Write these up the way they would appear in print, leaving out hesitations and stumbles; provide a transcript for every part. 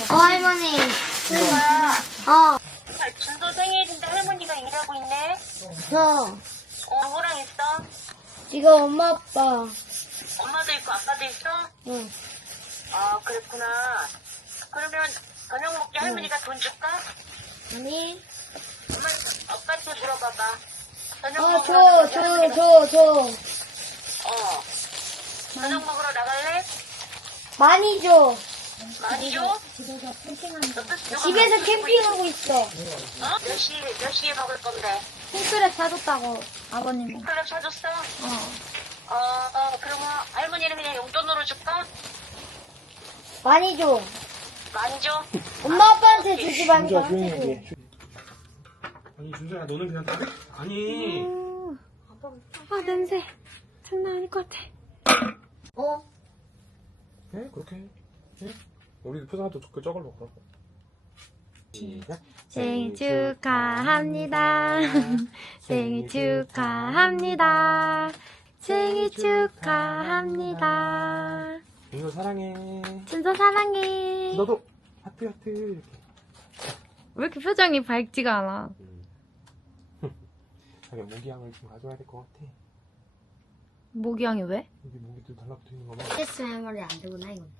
할머니. 뭐야? 준도 생일인데 할머니가 일하고 있네? 누구랑 있어? 지금 엄마, 아빠. 엄마도 있고 아빠도 있어? 응. 그랬구나. 그러면 저녁 먹게 할머니가 돈 줄까? 아니. 엄마, 아빠한테 물어봐봐. 저녁 먹으러 줘. 저녁 먹으러 나갈래? 많이 줘. 많이 줘? 집에서 캠핑하고 있어. 몇 시에 먹을 건데? 킹크랩 사줬다고, 아버님. 클럽 사줬어? 그러면 할머니는 그냥 용돈으로 줄까? 많이 줘. 많이 줘? 엄마, 아빠한테 주지 말고 준서야 나한테 조용히 줘. 해. 아니 준서야 너는 그냥 다 아니 냄새. 장난 아닐 것 같아. 해 그렇게 해. 우리 표정도 그 저걸로 그러고 시작. 생일 축하합니다. 생일 축하합니다. 생일 축하합니다. 준서 사랑해. 준서 사랑해. 너도 하트 이렇게. 왜 이렇게 표정이 밝지가 않아? 자기 모기향을 좀 가져와야 될 것 같아. 모기향이 왜? 여기 모기들 달라붙어 있는 거 봐. 스트레스 할머니 안 되구나 이건.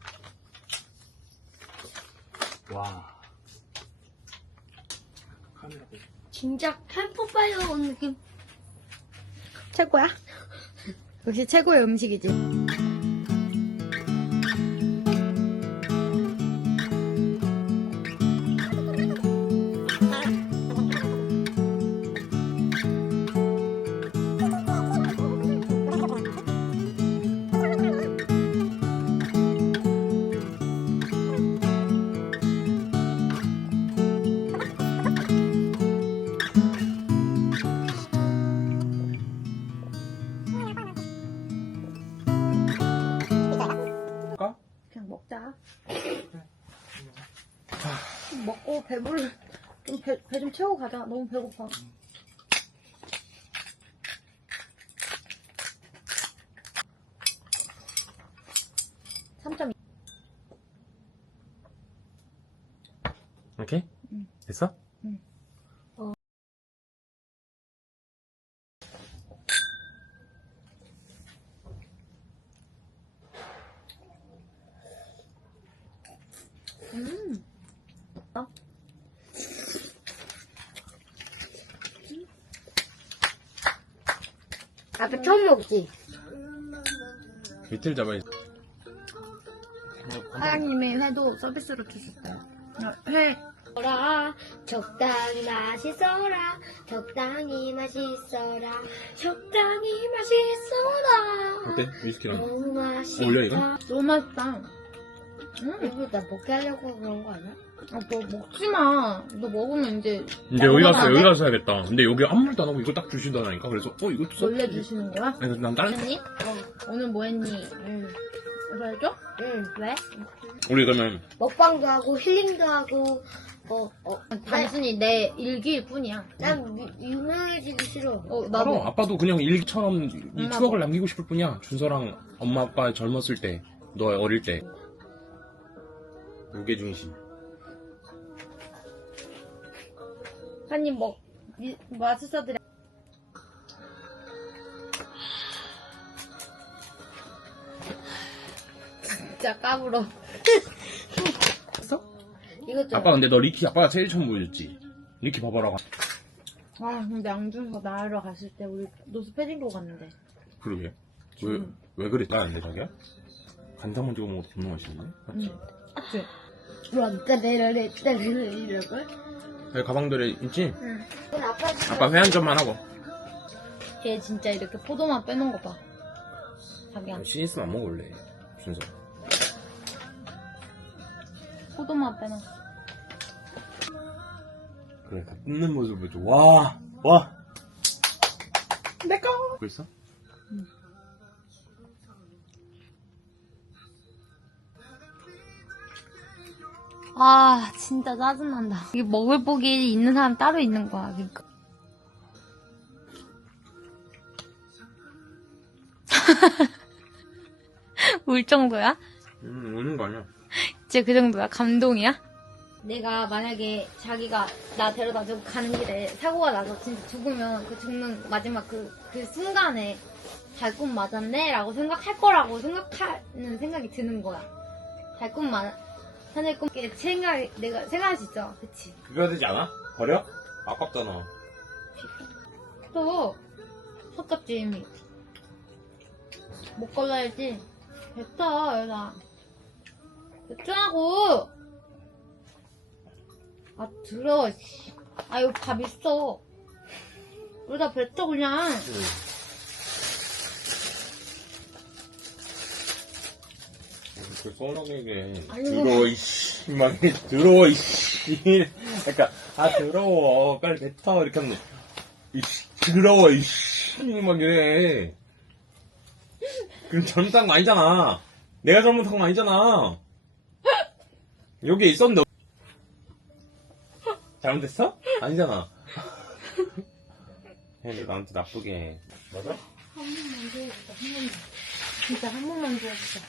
와. 카메라 보자. 진짜 캠프파이어 온 느낌. 최고야? 역시 최고의 음식이지. 볼까? 그냥 먹자. 좀 먹고 배불러. 좀 배 좀 채우고 가자. 너무 배고파. 오케이? 됐어? 아빠 처음 먹지? 밑을 잡아야지. 사장님이 회도 서비스로 주셨어요. 회. 적당히 맛있어라. 적당히 맛있어라. 적당히 맛있어라. 어때? 위스키랑 너무 맛있다. 어울려, 이거? 너무 맛있다. 이거 나 먹게 하려고 그런 거 아니야? 너 먹지 마. 너 먹으면 이제. 이제 여기 가서 해야겠다. 근데 여기 아무 말도 안 하고 이거 딱 주시더라니까. 그래서 이것도 써. 원래 주시는 거야? 그래서 난 다른. 했니? 오늘 뭐 했니? 이거 해줘? 응. 왜? 우리 그러면 먹방도 하고 힐링도 하고 단순히 내 일기일 뿐이야. 난 유명해지기 싫어. 나도 아빠도 그냥 일기처럼 이 엄마 추억을 남기고 싶을 뿐이야. 준서랑 엄마 아빠 젊었을 때, 너 어릴 때. 무게중심. 한입 맛있어드려. 진짜 까불어. 했어? 이것 좀. 아빠 근데 너 리키 아빠가 제일 처음 보여줬지. 리키 봐봐라. 근데 양준서 나으러 갔을 때 우리 노스 패딩고 갔는데. 그러게. 왜 그랬다 근데 자기야? 간장만 찍어 먹어도 겁나 맛있는데? 맞지? 맞지? 이러고? 여기 가방들에 있지? 응. 아빠 회 한 점만 하고. 걔 진짜 이렇게 포도만 빼놓은 거 봐. 자기야. 시니스는 안 먹을래. 준서. 포도만 빼놨어. 그래 다 뜯는 모습을 보여줘. 와. 내꺼. 벌써? 응. 진짜 짜증난다. 이게 먹을 복이 있는 사람 따로 있는 거야, 그러니까. 울 정도야? 우는 거 아니야. 진짜 그 정도야? 감동이야? 내가 만약에 자기가 나 데려다주고 가는 길에 사고가 나서 진짜 죽으면 그 죽는 마지막 그 순간에 잘 꿈 맞았네? 라고 생각할 거라고 생각하는 생각이 드는 거야. 잘 꿈 하늘 꿈 내가 생각할 수 있죠. 그치? 그거 되지 않아? 버려? 아깝잖아. 또 아깝지 이미. 못 걸러야지. 됐어 여자. 됐더라고. 아 들어. 씨. 아 여기 밥 있어. 여기다 뱉어 그냥. 그 소원하게 아이고. 들어 이씨 막 들어 이씨 그러니까 더러워 빨리 뱉어 이렇게 하면 이씨 더러워 이씨 막 이래. 그럼 잘못한 거 아니잖아. 내가 잘못한 거 아니잖아. 여기에 있었는데 잘못했어? 아니잖아. 근데 나한테 나쁘게 해. 맞아? 한 번만 줘야겠다. 한 번만. 진짜 한 번만 줘야겠다.